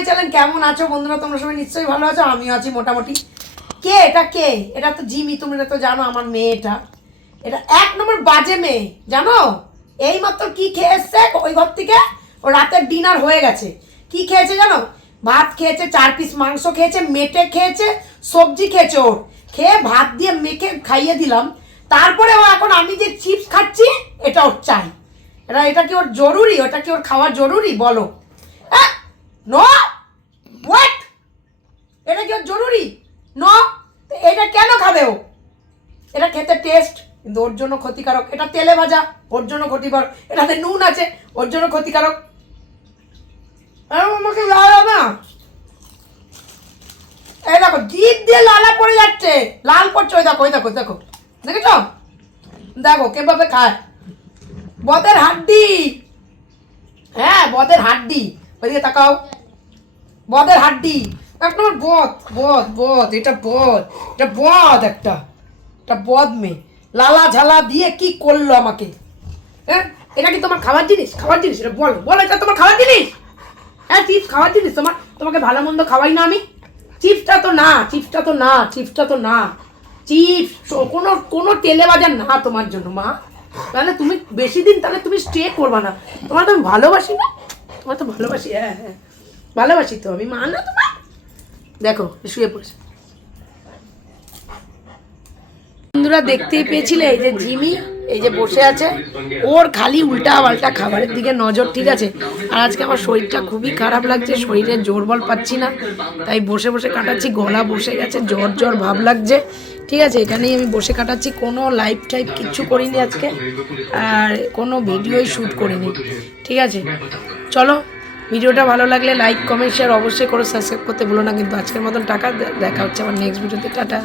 My channel কেমন আছো বন্ধুরা, তোমরা সবাই নিশ্চয়ই ভালো আছো, আমিও আছি মোটামুটি। কে এটা কে? এটা তো জিমি তোমরা তো জানো, আমার মেয়ে এটা। এটা এক নম্বর বাজে মেয়ে, জানো? এই মাত্র কি খেয়ে এসছে? ওই ঘর থেকে ও রাতের ডিনার হয়ে গেছে। কি খেয়েছে জানো? ভাত খেয়েছে, চার পিস মাংস খেয়েছে, মেটে খেয়েছে, সবজি খেয়েছে ওর। খেয়ে ভাত দিয়ে মেখে খাইয়ে দিলাম। তারপরে ও এখন আমি যে চিপস খাচ্ছি, এটা ওর চাই। এটা এটা কি ওর জরুরি? ওটা কি ওর খাওয়া জরুরি? বলো। ওয়েট এটা কি জরুরি? নো এটা কেন খাবে ও? এটা খেতে টেস্ট কিন্তু ওর জন্য ক্ষতিকারক। এটা তেলে ভাজা, ওর জন্য ক্ষতিকারক এটাতে নুন আছে, ওর জন্য ক্ষতিকারক। আমাকে না। এই দেখো জিভ দিয়ে লালা পড়ে যাচ্ছে। লাল পড়ছে, ওই দেখো ওই দেখো দেখো। দেখেছ? দেখো, কীভাবে খায়। বদের হাড্ডি। হ্যাঁ বদের হাড্ডি। ওইদিকে তাকাও। বদের হাড্ডি। এক নম্বর বদ বদ বদ এটা বদ এটা বদ একটা, এটা বদ মেয়ে। লালা ঝালা দিয়ে কি করল আমাকে? হ্যাঁ? এটা কি তোমার খাবার জিনিস? খাবার জিনিস, এটা বলো বলো, এটা তোমার খাবার জিনিস? হ্যাঁ চিপস খাবার জিনিস, তোমার, তোমাকে ভালো মন্দ খাওয়াই না আমি? চিপসটা তো না চিপসটা তো না চিপসটা তো না। চিপস কোনো কোনো তেলে বাজার না তোমার জন্য, মা। তাহলে তুমি বেশি দিন, তাহলে তুমি স্টে করবা না। তোমার তো আমি ভালোবাসি না। তোমার তো ভালোবাসি হ্যাঁ হ্যাঁ। ভালোবাসি তো আমি, মা। না, তোমার দেখো, শুয়ে পড়েছে। বন্ধুরা দেখতেই পেয়েছিলে, এই যে জিমি, এই যে বসে আছে। ওর খালি উল্টা পাল্টা খাবারের দিকে নজর, ঠিক আছে? আর আজকে আমার শরীরটা খুবই খারাপ লাগছে, শরীরে জোর বল পাচ্ছি না। তাই বসে বসে কাটাচ্ছি, গলা বসে গেছে, জ্বর জ্বর ভাব লাগছে। ঠিক আছে, এখানেই আমি বসে কাটাচ্ছি, কোনো লাইভ টাইপ কিচ্ছু করিনি আজকে, আর কোনো ভিডিওই শ্যুট করিনি। ঠিক আছে, চলো। ভিডিওটা ভালো লাগলে লাইক কমেন্ট শেয়ার অবশ্যই করে সাবস্ক্রাইব করতে ভুলো না। কিন্তু আজকের মতন টাকা দেখা হচ্ছে আমার নেক্সট ভিডিওতে টাটা।